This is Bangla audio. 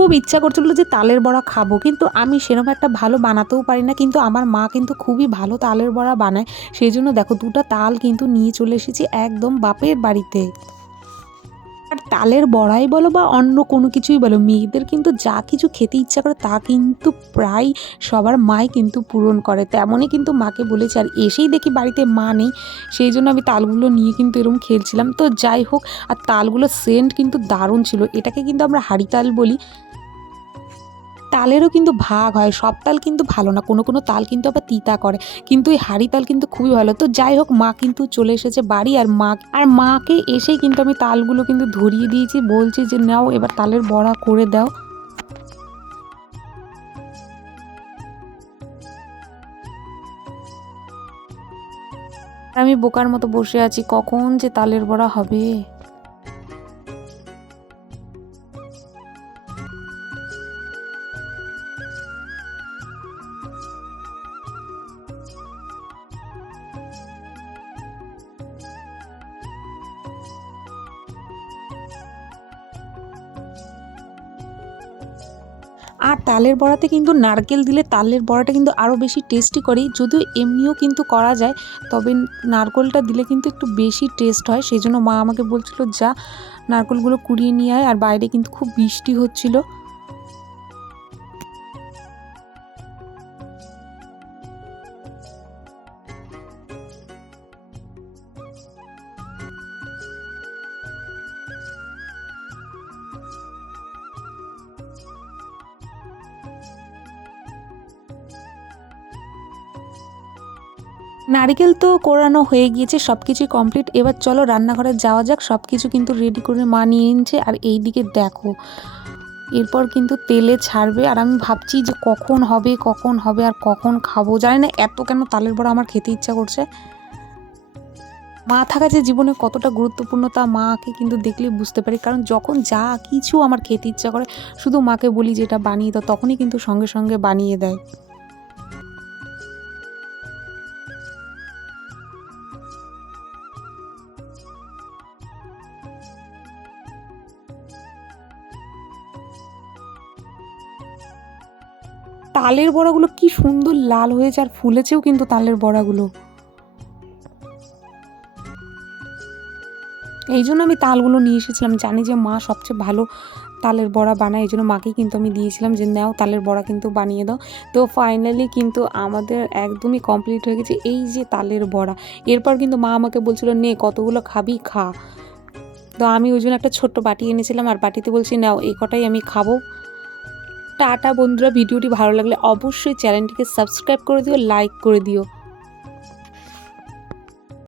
খুব ইচ্ছা করছিল যে তালের বড়া খাবো, কিন্তু আমি সেরকম একটা ভালো বানাতেও পারি না, কিন্তু আমার মা কিন্তু খুবই ভালো তালের বড়া বানায়। সেই জন্য দেখো 2টা তাল কিন্তু নিয়ে চলে এসেছি একদম বাপের বাড়িতে। আর তালের বড়াই বলো বা অন্য কোনো কিছুই বলো, মেয়েদের কিন্তু যা কিছু খেতে ইচ্ছা করে তা কিন্তু প্রায় সবার মাই কিন্তু পূরণ করে। তেমনই কিন্তু মাকে বলেছি, আর এসেই দেখি বাড়িতে মা নেই, সেই জন্য আমি তালগুলো নিয়ে কিন্তু এরকম খেলছিলাম। তো যাই হোক, আর তালগুলোর সেন্ট কিন্তু দারুণ ছিল। এটাকে কিন্তু আমরা হাঁড়ি তাল বলি। তালেরও কিন্তু ভাগ হয়, সব তাল কিন্তু ভালো না, কোনো কোনো তাল কিন্তু আবার তিতা করে, কিন্তু এই হাঁড়ি তাল কিন্তু খুবই ভালো। তো যাই হোক, মা কিন্তু চলে এসেছে বাড়ি, আর মাকে এসেই কিন্তু আমি তালগুলো কিন্তু ধরিয়ে দিয়েছি, বলছি যে নাও এবার তালের বড়া করে দাও। আমি বোকার মতো বসে আছি, কখন যে তালের বড়া হবে। আর তালের বড়াতে কিন্তু নারকেল দিলে তালের বড়াটা কিন্তু আরও বেশি টেস্টি করে, যদিও এমনিও কিন্তু করা যায়, তবে নারকেলটা দিলে কিন্তু একটু বেশি টেস্ট হয়। সেই জন্য মা আমাকে বলছিল যা নারকেলগুলো কুড়িয়ে নিয়ে আয়, আর বাইরে কিন্তু খুব বৃষ্টি হচ্ছিল। নারিকেল তো কোরানো হয়ে গিয়েছে, সব কিছুই কমপ্লিট। এবার চলো রান্নাঘরে যাওয়া যাক। সব কিছু কিন্তু রেডি করে মা নিয়ে নিচ্ছে, আর এই দিকে দেখো এরপর কিন্তু তেলে ছাড়বে, আর আমি ভাবছি যে কখন হবে আর কখন খাবো। জানি না এত কেন তালের বড়া আমার খেতে ইচ্ছা করছে। মা থাকা যে জীবনে কতটা গুরুত্বপূর্ণ তা মাকে কিন্তু দেখলে বুঝতে পারি, কারণ যখন যা কিছু আমার খেতে ইচ্ছা করে শুধু মাকে বলি যে এটা বানিয়ে দাও, তখনই কিন্তু সঙ্গে সঙ্গে বানিয়ে দেয়। তালের বড়াগুলো কি সুন্দর লাল হয়েছে, আর ফুলেছেও কিন্তু তালের বড়াগুলো। এই জন্য আমি তালগুলো নিয়ে এসেছিলাম, জানি যে মা সবচেয়ে ভালো তালের বড়া বানায়, এই জন্য মাকে কিন্তু আমি দিয়েছিলাম যে নাও তালের বড়া কিন্তু বানিয়ে দাও। তো ফাইনালি কিন্তু আমাদের একদমই কমপ্লিট হয়ে গেছে এই যে তালের বড়া। এরপর কিন্তু মা আমাকে বলছিল নে কতগুলো খাবি খা। তো আমি ওই জন্য একটা ছোট্ট বাটি এনেছিলাম, আর বাটিতে বলছি নাও এই কটাই আমি খাবো। টাটা বন্ধুরা, ভিডিওটি ভালো লাগলে অবশ্যই চ্যানেলটিকে সাবস্ক্রাইব করে দিও, লাইক করে দিও।